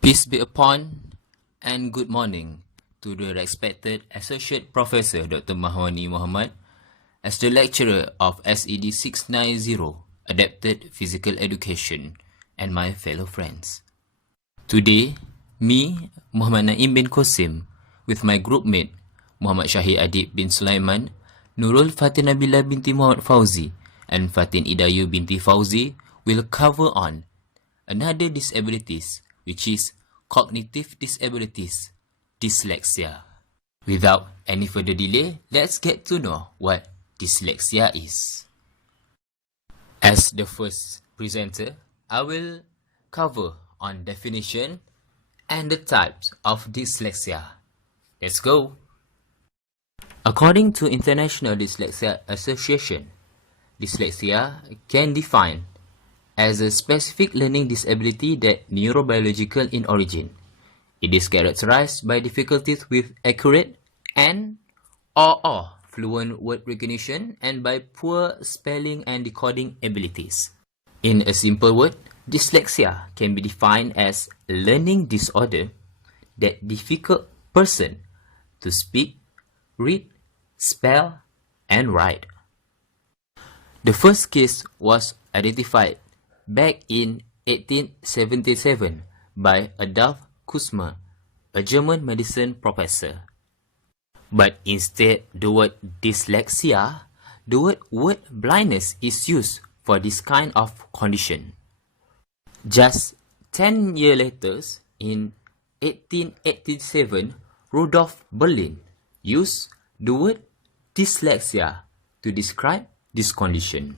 Peace be upon and good morning to the respected Associate Professor Dr. Mahwani Muhammad as the lecturer of SED 690 Adapted Physical Education and my fellow friends. Today, me, Muhammad Naim bin Khosim, with my groupmate Muhammad Syahir Adib bin Sulaiman, Nurul Fatin Nabila Binti Muhammad Fauzi, and Fatin Idayu Binti Fauzi will cover on another disabilities, which is cognitive disabilities, dyslexia. Without any further delay, let's get to know what dyslexia is. As the first presenter, I will cover on definition and the types of dyslexia. Let's go! According to International Dyslexia Association, dyslexia can be defined as a specific learning disability that neurobiological in origin. It is characterized by difficulties with accurate and or fluent word recognition and by poor spelling and decoding abilities. In a simple word, dyslexia can be defined as a learning disorder that difficult person to speak, read, spell, and write. The first case was identified back in 1877 by Adolf Kusma, a German medicine professor. But instead the word dyslexia, the word blindness is used for this kind of condition. Just 10 years later, in 1887, Rudolf Berlin used the word dyslexia to describe this condition.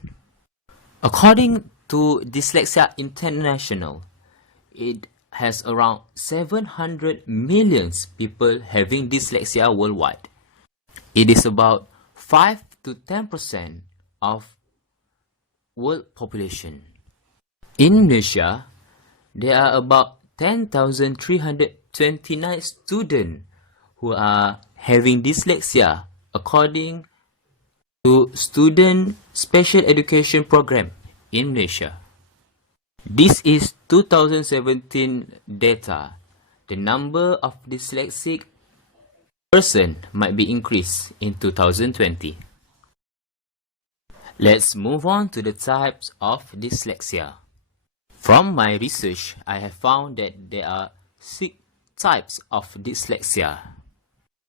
According to Dyslexia International, it has around 700 million people having dyslexia worldwide. It is about 5 to 10% of world population. In Malaysia, there are about 10,329 students who are having dyslexia according to Student Special Education Program in Malaysia. This is 2017 data. The number of dyslexic person might be increased in 2020. Let's move on to the types of dyslexia. From my research, I have found that there are 6 types of dyslexia.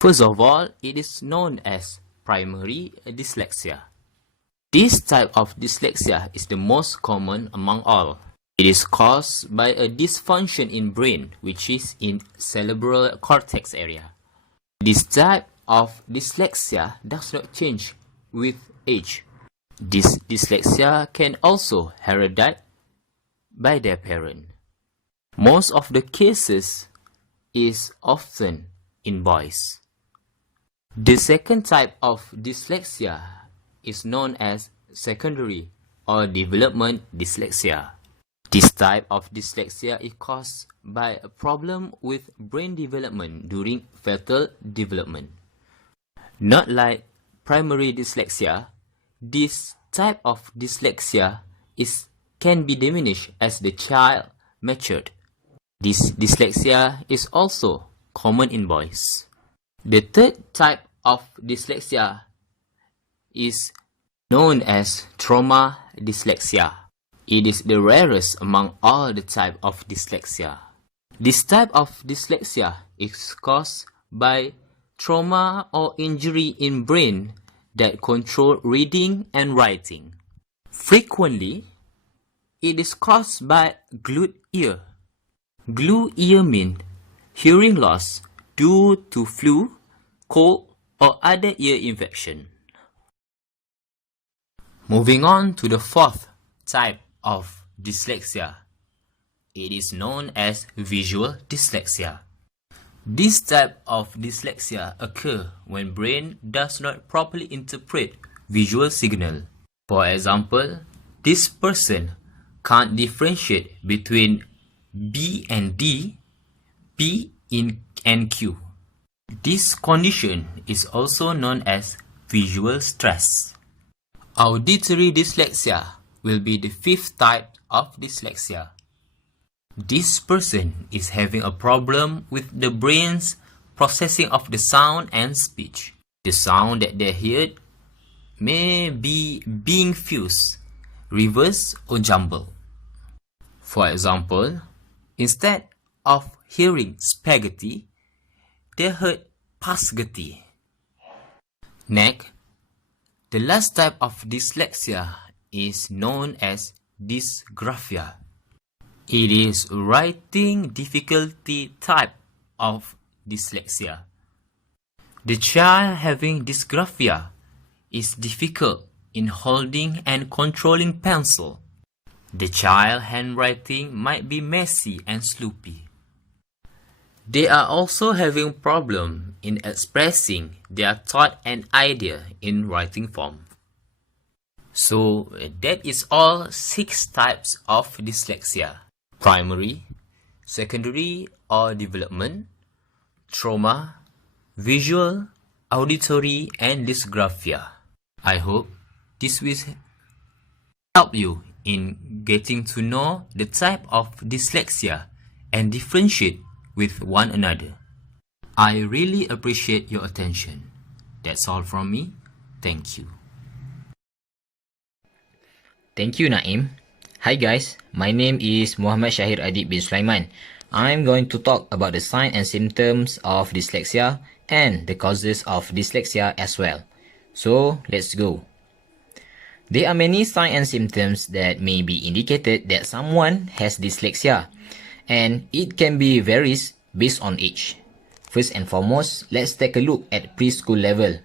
First of all, it is known as primary dyslexia. This type of dyslexia is the most common among all. It is caused by a dysfunction in brain, which is in cerebral cortex area. This type of dyslexia does not change with age. This dyslexia can also hereditary by their parent. Most of the cases is often in boys. The second type of dyslexia is known as secondary or development dyslexia. This type of dyslexia is caused by a problem with brain development during fetal development. Not like primary dyslexia, this type of dyslexia can be diminished as the child matured. This dyslexia is also common in boys. The third type of dyslexia is known as trauma dyslexia. It is the rarest among all the types of dyslexia. This type of dyslexia is caused by trauma or injury in brain that control reading and writing. Frequently, it is caused by glued ear. Glued ear means hearing loss due to flu, cold, or other ear infection. Moving on to the fourth type of dyslexia. It is known as visual dyslexia. This type of dyslexia occurs when brain does not properly interpret visual signal. For example, this person can't differentiate between B and D, P and Q. This condition is also known as visual stress. Auditory dyslexia will be the fifth type of dyslexia. This person is having a problem with the brain's processing of the sound and speech. The sound that they heard may be being fused, reversed, or jumbled. For example, instead of hearing spaghetti, they heard spaghetti. Next, the last type of dyslexia is known as dysgraphia. It is a writing difficulty type of dyslexia. The child having dysgraphia is difficult in holding and controlling pencil. The child handwriting might be messy and sloppy. They are also having problem in expressing their thought and idea in writing form. So that is all 6 types of dyslexia: primary, secondary or development, trauma, visual, auditory, and dysgraphia. I hope this will help you in getting to know the type of dyslexia and differentiate with one another. I really appreciate your attention. That's all from me. Thank you. Thank you, Naim. Hi guys, my name is Muhammad Syahir Adib bin Sulaiman. I'm going to talk about the signs and symptoms of dyslexia and the causes of dyslexia as well. So, let's go. There are many signs and symptoms that may be indicated that someone has dyslexia, and it can be varies based on age. First and foremost, let's take a look at preschool level.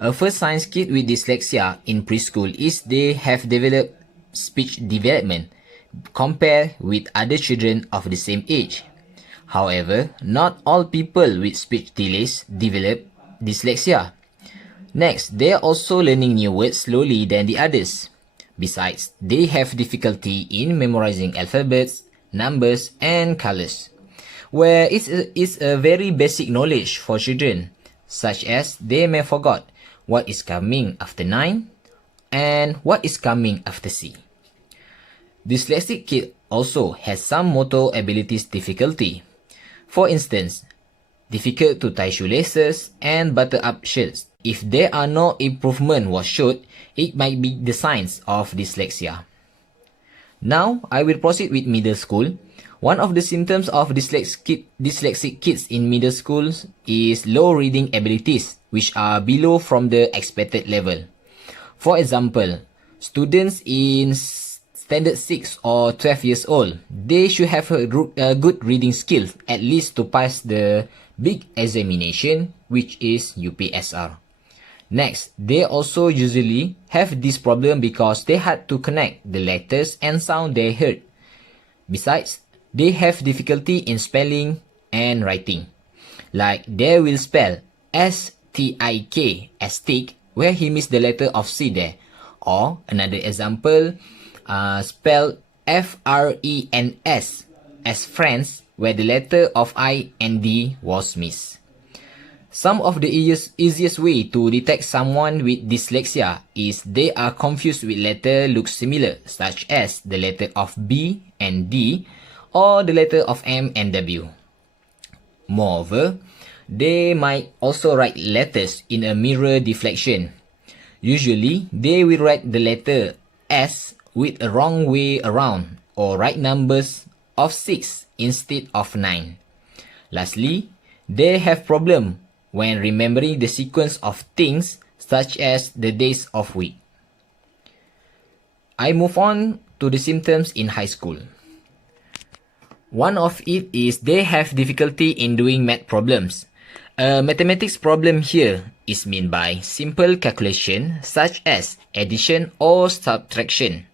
A first sign kid with dyslexia in preschool is they have developed speech development compared with other children of the same age. However, not all people with speech delays develop dyslexia. Next, they are also learning new words slowly than the others. Besides, they have difficulty in memorizing alphabets, numbers, and colors, where it is a very basic knowledge for children, such as they may forget what is coming after 9 and what is coming after C. Dyslexic kid also has some motor abilities difficulty. For instance, difficult to tie shoelaces and button up shirts. If there are no improvement was showed, it might be the signs of dyslexia. Now, I will proceed with middle school. One of the symptoms of dyslexic kids in middle schools is low reading abilities, which are below from the expected level. For example, students in standard 6 or 12 years old, they should have a good reading skills at least to pass the big examination, which is UPSR. Next, they also usually have this problem because they had to connect the letters and sound they heard. Besides, they have difficulty in spelling and writing. Like they will spell S-T-I-K as stick where he missed the letter of C there. Or another example, spell F-R-E-N-S as friends where the letter of I and D was missed. Some of the easiest way to detect someone with dyslexia is they are confused with letter looks similar, such as the letter of B and D or the letter of M and W. Moreover, they might also write letters in a mirror deflection. Usually, they will write the letter S with a wrong way around or write numbers of 6 instead of 9. Lastly, they have problem when remembering the sequence of things such as the days of week. I move on to the symptoms in high school. One of it is they have difficulty in doing math problems. A mathematics problem here is meant by simple calculation such as addition or subtraction.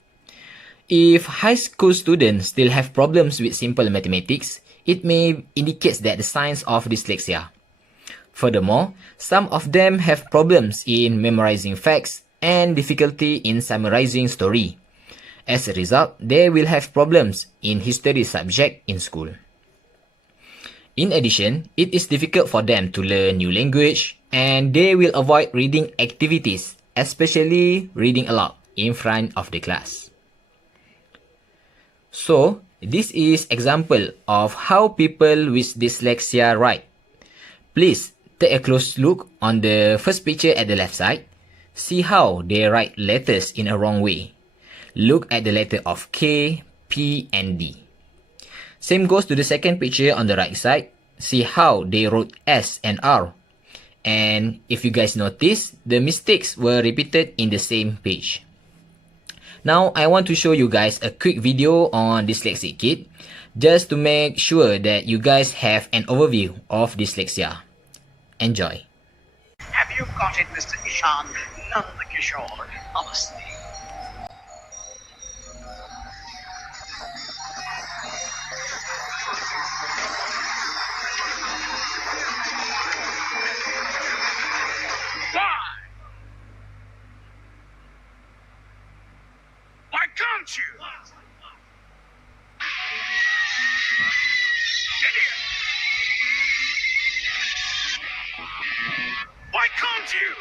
If high school students still have problems with simple mathematics, it may indicate that the signs of dyslexia. Furthermore, some of them have problems in memorizing facts and difficulty in summarizing story. As a result, they will have problems in history subject in school. In addition, it is difficult for them to learn new language and they will avoid reading activities, especially reading aloud in front of the class. So, This is example of how people with dyslexia write. Please take a close look on the first picture at the left side. See how they write letters in a wrong way. Look at the letter of K, P, and D. Same goes to the second picture on the right side. See how they wrote S and R. And if you guys notice, the mistakes were repeated in the same page. Now, I want to show you guys a quick video on Dyslexic Kid, just to make sure that you guys have an overview of dyslexia. Enjoy. Have you got it, Mr. Ishan Nandakishore? Honestly. Why can't you? Idiot! Why can't you?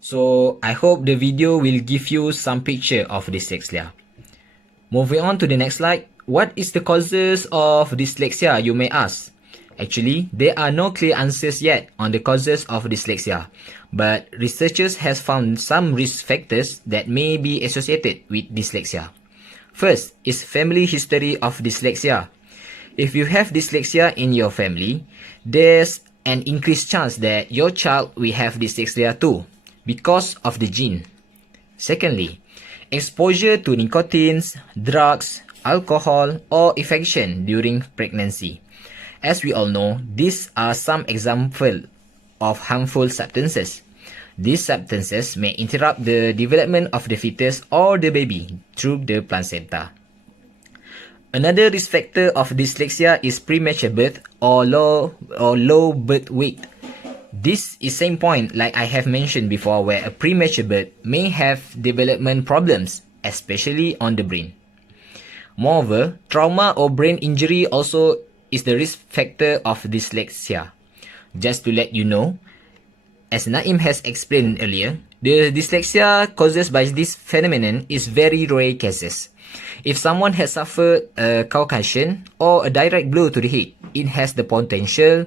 So, I hope the video will give you some picture of dyslexia. Moving on to the next slide, what is the causes of dyslexia, you may ask? Actually, there are no clear answers yet on the causes of dyslexia, but researchers have found some risk factors that may be associated with dyslexia. First is family history of dyslexia. If you have dyslexia in your family, there's an increased chance that your child will have dyslexia too, because of the gene. Secondly, exposure to nicotines, drugs, alcohol, or infection during pregnancy. As we all know, these are some examples of harmful substances. These substances may interrupt the development of the fetus or the baby through the placenta. Another risk factor of dyslexia is premature birth or low birth weight. This is same point like I have mentioned before, where a premature birth may have development problems, especially on the brain. Moreover, trauma or brain injury also is the risk factor of dyslexia. Just to let you know, as Naim has explained earlier, the dyslexia caused by this phenomenon is very rare cases. If someone has suffered a concussion or a direct blow to the head, it has the potential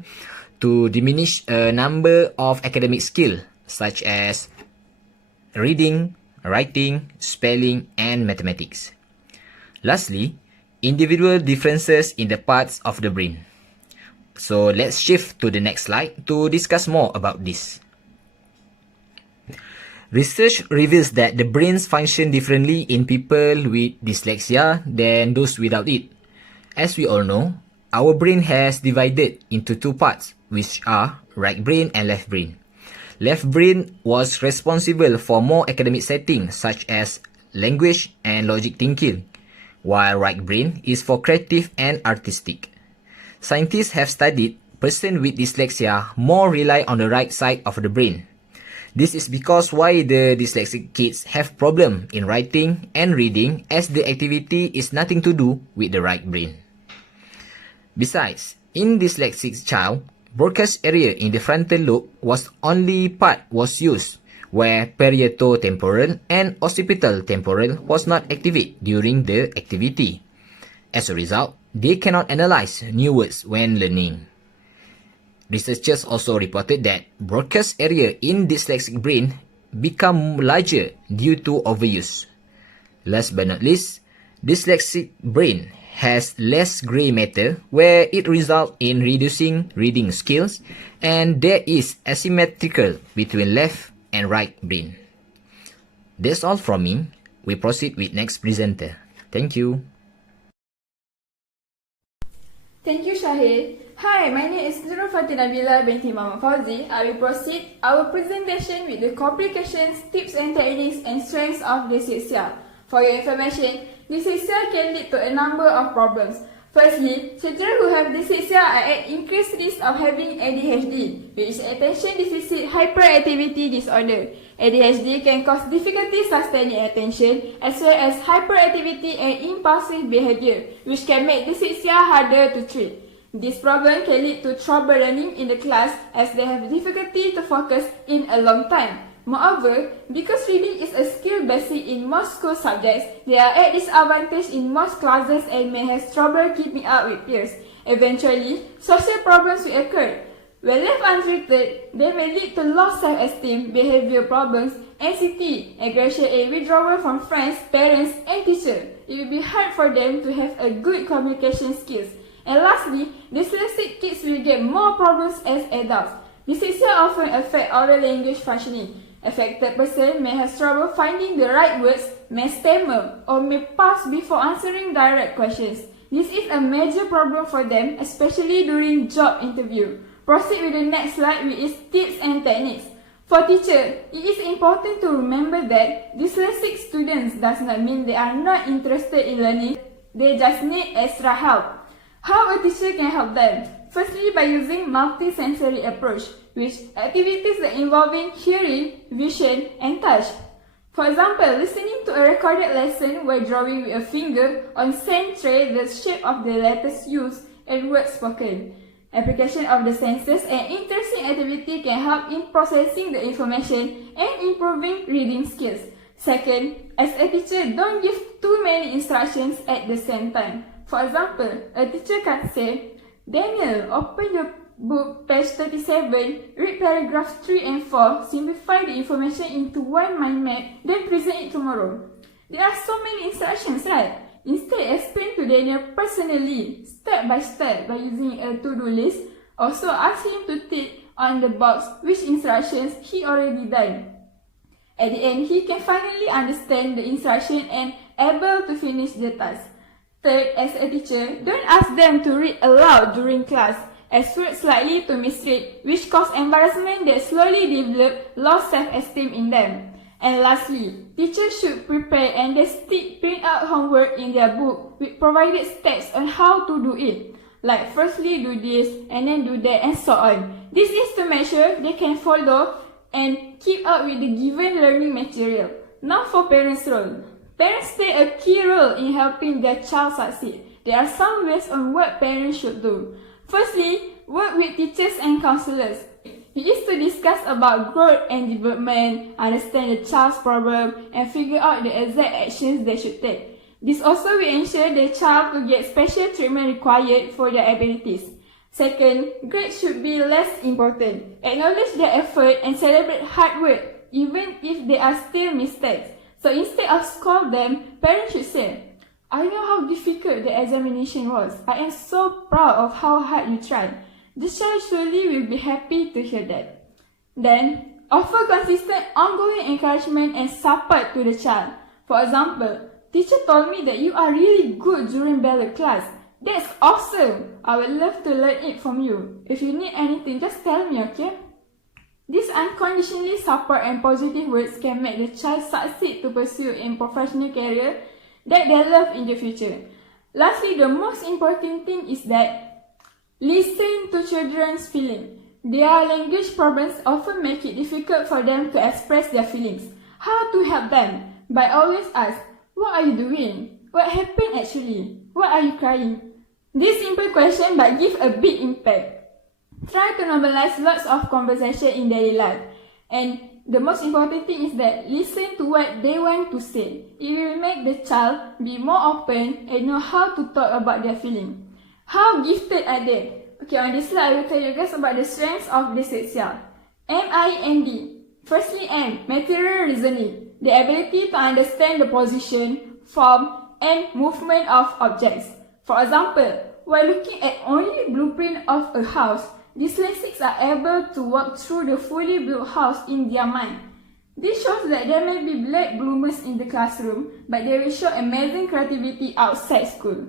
to diminish a number of academic skills such as reading, writing, spelling, and mathematics. Lastly, individual differences in the parts of the brain. So let's shift to the next slide to discuss more about this. Research reveals that the brains function differently in people with dyslexia than those without it. As we all know, our brain has divided into two parts, which are right brain and left brain. Left brain was responsible for more academic settings such as language and logic thinking, while right brain is for creative and artistic. Scientists have studied persons with dyslexia more rely on the right side of the brain. This is because why the dyslexic kids have problem in writing and reading, as the activity is nothing to do with the right brain. Besides, in dyslexic child, broadcast area in the frontal lobe was only part was used, where parieto-temporal and occipital-temporal was not activated during the activity. As a result, they cannot analyze new words when learning. Researchers also reported that broadcast area in dyslexic brain become larger due to overuse. Last but not least, dyslexic brain has less gray matter, where it results in reducing reading skills, and there is asymmetrical between left and right brain. That's all from me. We proceed with next presenter. Thank you. Thank you, Syahir. Hi, my name is Nurul Nabila Binti Fauzi. I will proceed our presentation with the complications, tips and techniques and strengths of dyslexia. For your information, dyslexia can lead to a number of problems. Firstly, children who have dyslexia are at increased risk of having ADHD, which is attention deficit hyperactivity disorder. ADHD can cause difficulty sustaining attention, as well as hyperactivity and impulsive behavior, which can make dyslexia harder to treat. This problem can lead to trouble learning in the class as they have difficulty to focus in a long time. Moreover, because reading is a skill basic in most school subjects, they are at disadvantage in most classes and may have trouble keeping up with peers. Eventually, social problems will occur. When left untreated, they may lead to low self-esteem, behavior problems, anxiety, aggression and withdrawal from friends, parents and teachers. It will be hard for them to have a good communication skills. And lastly, dyslexic kids will get more problems as adults. Dyslexia often affects oral language functioning. Affected person may have trouble finding the right words, may stammer, or may pause before answering direct questions. This is a major problem for them, especially during job interview. Proceed with the next slide, which is tips and techniques. For teachers, it is important to remember that dyslexic students does not mean they are not interested in learning, they just need extra help. How a teacher can help them? Firstly, by using multi-sensory approach, which activities that involving hearing, vision, and touch. For example, listening to a recorded lesson while drawing with a finger on sand tray the shape of the letters used and words spoken. Application of the senses and interesting activity can help in processing the information and improving reading skills. Second, as a teacher, don't give too many instructions at the same time. For example, a teacher can say, Daniel, open your book, page 37, read paragraphs 3 and 4, simplify the information into one mind map, then present it tomorrow. There are so many instructions, right? Instead, explain to Daniel personally, step by step, by using a to-do list. Also, ask him to tick on the box which instructions he already done. At the end, he can finally understand the instruction and able to finish the task. Third, as a teacher, don't ask them to read aloud during class, as words likely to misread, which cause embarrassment that slowly develop low self-esteem in them. And lastly, teachers should prepare and they stick print out homework in their book with provided steps on how to do it. Like firstly do this and then do that and so on. This is to make sure they can follow and keep up with the given learning material. Now for parents' role. Parents play a key role in helping their child succeed. There are some ways on what parents should do. Firstly, work with teachers and counselors. It is to discuss about growth and development, understand the child's problem, and figure out the exact actions they should take. This also will ensure the child will get special treatment required for their abilities. Second, grades should be less important. Acknowledge their effort and celebrate hard work, even if there are still mistakes. So instead of scold them, parents should say, I know how difficult the examination was. I am so proud of how hard you tried. The child surely will be happy to hear that. Then, offer consistent ongoing encouragement and support to the child. For example, teacher told me that you are really good during ballot class. That's awesome. I would love to learn it from you. If you need anything, just tell me, okay? This unconditionally support and positive words can make the child succeed to pursue a professional career that they love in the future. Lastly, the most important thing is that listen to children's feelings. Their language problems often make it difficult for them to express their feelings. How to help them? By always ask, what are you doing? What happened actually? Why are you crying? This simple question but give a big impact. Try to normalize lots of conversation in daily life. And the most important thing is that listen to what they want to say. It will make the child be more open and know how to talk about their feelings. How gifted are they? Okay, on this slide, I will tell you guys about the strengths of dyslexia. MIND. Firstly, M, material reasoning. The ability to understand the position, form, and movement of objects. For example, while looking at only blueprint of a house, dyslexics are able to walk through the fully built house in their mind. This shows that there may be late bloomers in the classroom, but they will show amazing creativity outside school.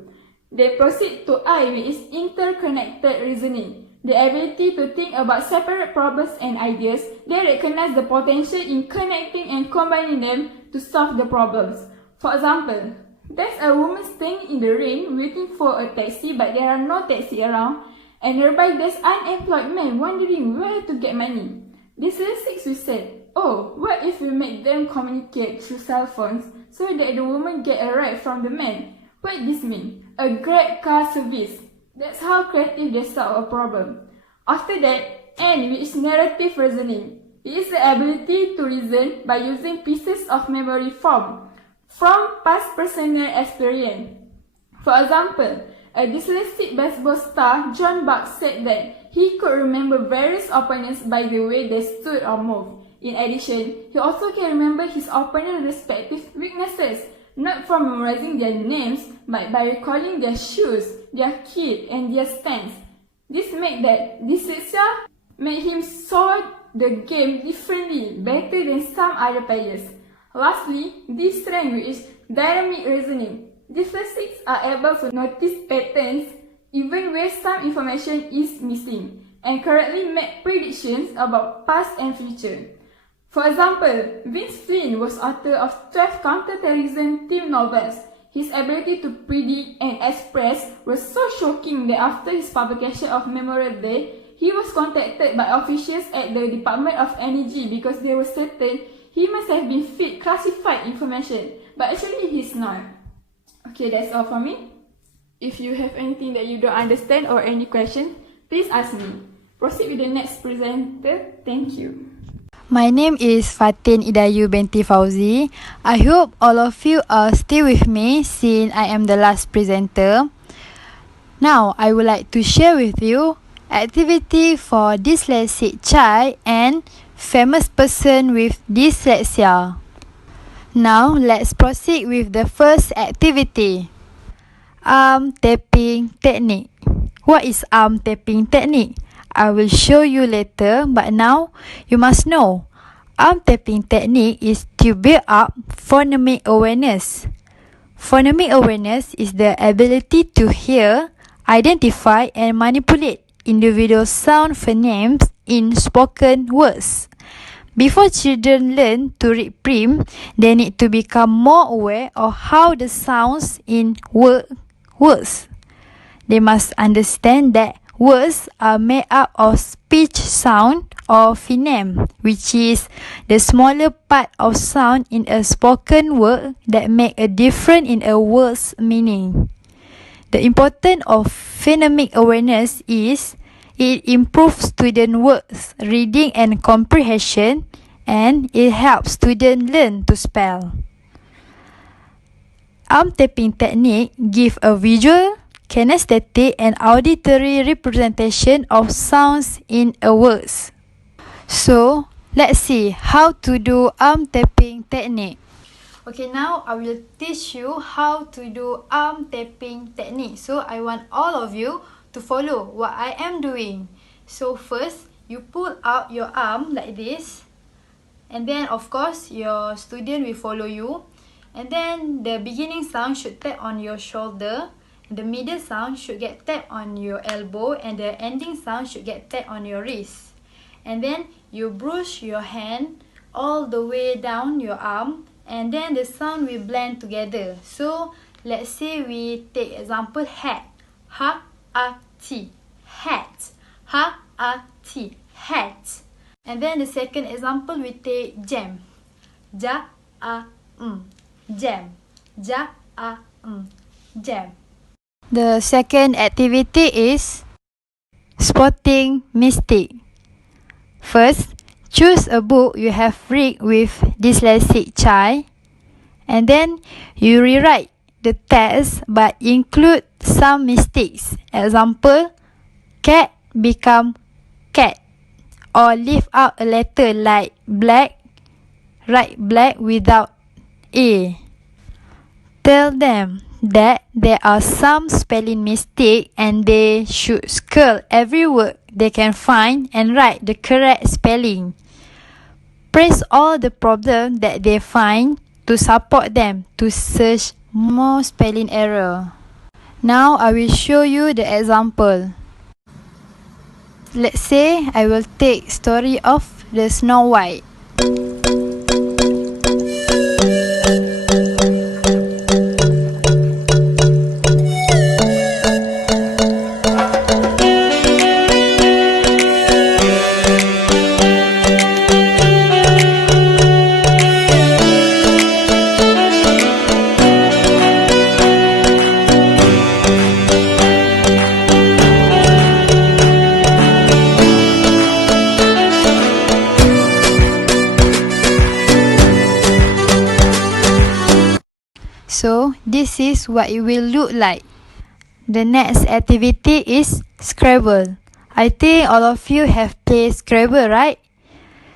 They proceed to I, which is interconnected reasoning. The ability to think about separate problems and ideas. They recognize the potential in connecting and combining them to solve the problems. For example, there's a woman staying in the rain waiting for a taxi, but there are no taxi around, and nearby there's unemployed man wondering where to get money. Dyslexics will say, oh, what if we make them communicate through cell phones so that the woman get a ride from the man? What this mean? A Grab car service. That's how creative they solve a problem. After that, N, which is narrative reasoning. It is the ability to reason by using pieces of memory from past personal experience. For example, a dyslexic baseball star, John Buck, said that he could remember various opponents by the way they stood or moved. In addition, he also can remember his opponent's respective weaknesses, not from memorizing their names, but by recalling their shoes, their kit, and their stance. This made that dyslexia made him saw the game differently, better than some other players. Lastly, this strength is dynamic reasoning. Dyslexics are able to notice patterns even where some information is missing, and correctly make predictions about past and future. For example, Vince Flynn was author of 12 counterterrorism theme novels. His ability to predict and express was so shocking that after his publication of Memorial Day, he was contacted by officials at the Department of Energy because they were certain he must have been fed classified information, but actually he's not. Okay, that's all for me. If you have anything that you don't understand or any question, please ask me. Proceed with the next presenter. Thank you. My name is Fatin, Idayu, Binti, Fauzi. I hope all of you are still with me since I am the last presenter. Now, I would like to share with you activity for dyslexic child and famous person with dyslexia. Now, let's proceed with the first activity. Arm tapping technique. What is arm tapping technique? I will show you later, but now you must know. Arm tapping technique is to build up phonemic awareness. Phonemic awareness is the ability to hear, identify, and manipulate individual sound phonemes in spoken words. Before children learn to read prime, they need to become more aware of how the sounds in words. They must understand that words are made up of speech sound or phoneme, which is the smaller part of sound in a spoken word that make a difference in a word's meaning. The importance of phonemic awareness is it improves student words, reading and comprehension, and it helps students learn to spell. Arm tapping technique give a visual, kinesthetic, and auditory representation of sounds in a words. So, let's see how to do arm tapping technique. Okay, now I will teach you how to do arm tapping technique. So, I want all of you to follow what I am doing. So, first, you pull out your arm like this. And then, of course, your student will follow you. And then, the beginning sound should tap on your shoulder. The middle sound should get tapped on your elbow, and the ending sound should get tapped on your wrist. And then you brush your hand all the way down your arm, and then the sound will blend together. So let's say we take example hat. Ha-a-t. Hat. Ha-a-t. Hat. And then the second example we take jam. Ja-a-m. Jam. Ja-a-m. Jam. The second activity is spotting mistake. First, choose a book you have read with dyslexic child, and then you rewrite the text but include some mistakes. Example, cat become cat, or leave out a letter like black, write black without a. Tell them that there are some spelling mistakes and they should circle every word they can find and write the correct spelling. Praise all the problems that they find to support them to search more spelling error. Now I will show you the example. Let's say I will take story of the Snow White. So this is what it will look like. The next activity is Scrabble. I think all of you have played Scrabble, right?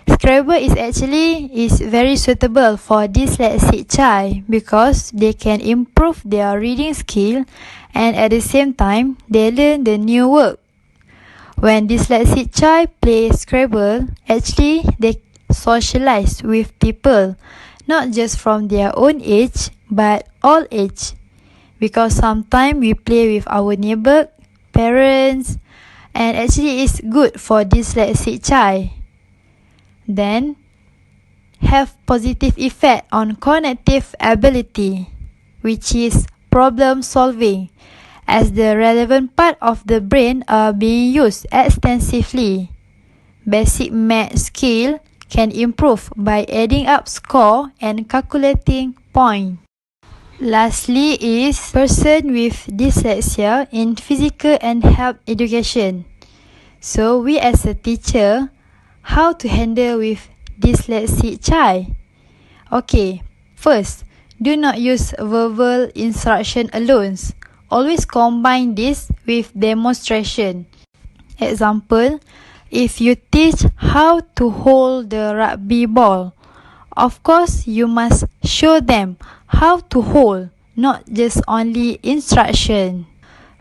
Scrabble is very suitable for dyslexic child because they can improve their reading skill and at the same time they learn the new word. When dyslexic child play Scrabble, actually they socialize with people, not just from their own age but all age. Because sometimes we play with our neighbor, parents, and actually it's good for dyslexic child. Then, have positive effect on cognitive ability, which is problem solving, as the relevant part of the brain are being used extensively. Basic math skill can improve by adding up score and calculating point. Lastly is person with dyslexia in physical and health education. So we as a teacher, how to handle with dyslexic child? Okay, first, do not use verbal instruction alone. Always combine this with demonstration. Example, if you teach how to hold the rugby ball, of course you must show them how to hold, not just only instruction.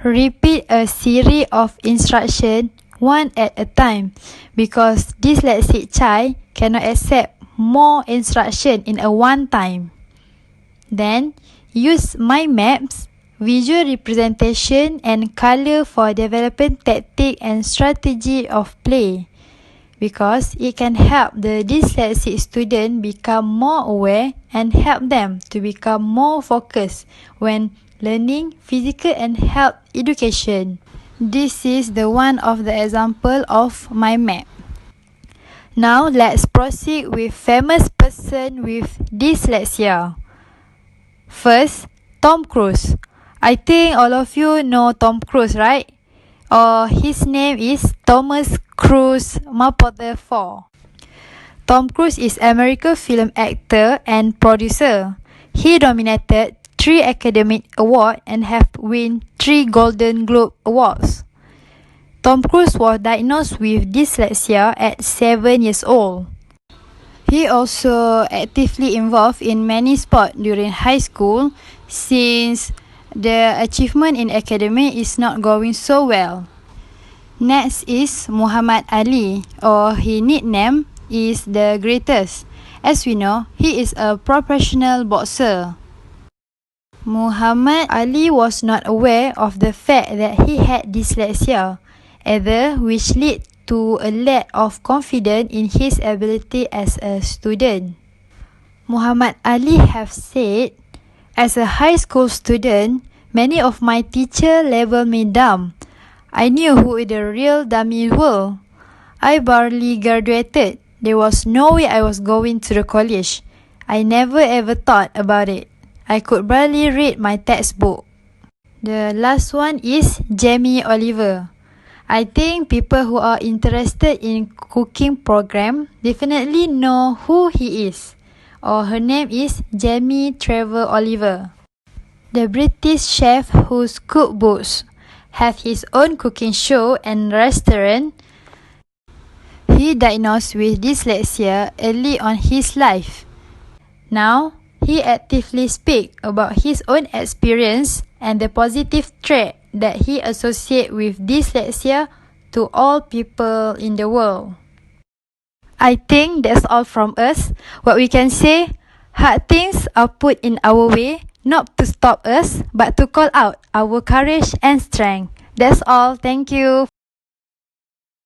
Repeat a series of instruction one at a time because dyslexic child cannot accept more instruction in a one time. Then, use mind maps, visual representation and color for developing tactic and strategy of play because it can help the dyslexic student become more aware and help them to become more focused when learning physical and health education. This is the one of the example of my map. Now let's proceed with famous person with dyslexia. First, Tom Cruise. I think all of you know Tom Cruise, right? Or his name is Thomas Cruise Mapother 4. Tom Cruise is American film actor and producer. He dominated 3 Academy Awards and have won 3 Golden Globe Awards. Tom Cruise was diagnosed with dyslexia at 7 years old. He also actively involved in many sports during high school since the achievement in academic is not going so well. Next is Muhammad Ali, or his nickname is the greatest. As we know, he is a professional boxer. Muhammad Ali was not aware of the fact that he had dyslexia, either which led to a lack of confidence in his ability as a student. Muhammad Ali have said, as a high school student, many of my teachers labeled me dumb. I knew who the real dummy were. I barely graduated. There was no way I was going to the college. I never ever thought about it. I could barely read my textbook. The last one is Jamie Oliver. I think people who are interested in cooking program definitely know who he is, or her name is Jamie Trevor Oliver. The British chef whose cookbooks have his own cooking show and restaurant. He diagnosed with dyslexia early on his life. Now, he actively speaks about his own experience and the positive trait that he associates with dyslexia to all people in the world. I think that's all from us. What we can say, hard things are put in our way, not to stop us, but to call out our courage and strength. That's all. Thank you.